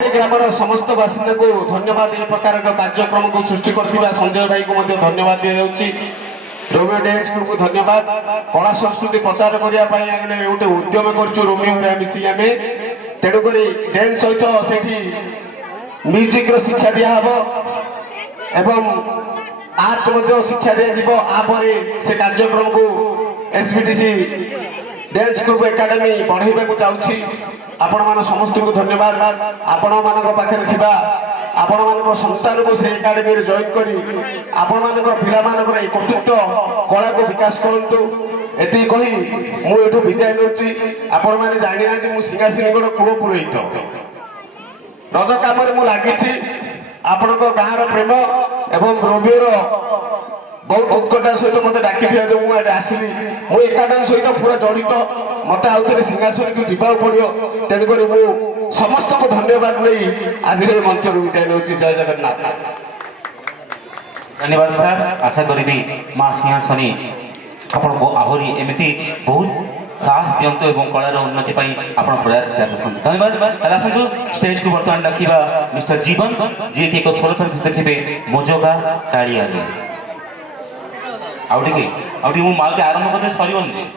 Grammar समस्त बासिंदा को धन्यवाद ए प्रकार कार्यक्रम को सृष्टि करथिबा संजय भाई को मध्य धन्यवाद दिया जाउची। रोमियो डांस ग्रुप को धन्यवाद। कला संस्कृति प्रचार करिया पई आमे ओटे उद्यम करछु रोमियो रे मिसी आमे तेडु करी डांस सहित सेठी म्यूजिक रो शिक्षा दिया हबो एवं आर्ट मध्य शिक्षा दिया जिवो। आ परे से कार्यक्रम को एसबीटीसी डांस ग्रुप एकेडमी बढ़ाइबा को जाउची। आपण मान समस्त को धन्यवाद। आपण मान पाखे थिबा आपण मान संस्थान को से एकेडमी रे जॉइन करी आपण मान पिला मान कर्तृत्व कला को विकास करंतु। एति कही मु एठो विदाय नउची। आपण माने जानि नाथि मु सिंहासिनी को कुल पुरोहित रज काम रे मु लागिछि। आपण को गाँ रो प्रेम एवं रोमियो रो बहुत उत्कटा सहित मत डाकी जो मुझे आसली मु एकाडमी सहित पूरा जड़ित मत आउ थे सिंहासन को जीवा पड़ो। तेणुक समस्त को धन्यवाद नहीं आज मंच विदाय नौ। जय जगन्नाथ। धन्यवाद सर। आशा करी माँ सिंहासनी आपन को आहरी एमती बहुत साहस दिंतु और कलार उन्नति आप प्रयास रखु। धन्यवाद। आसतु स्टेज को बर्तमान डाकिबा मिस्टर जीवन जी की एक स्वर पर देखिए मोजगा कालिया आउ टे मु माल के आरंभ करते सर।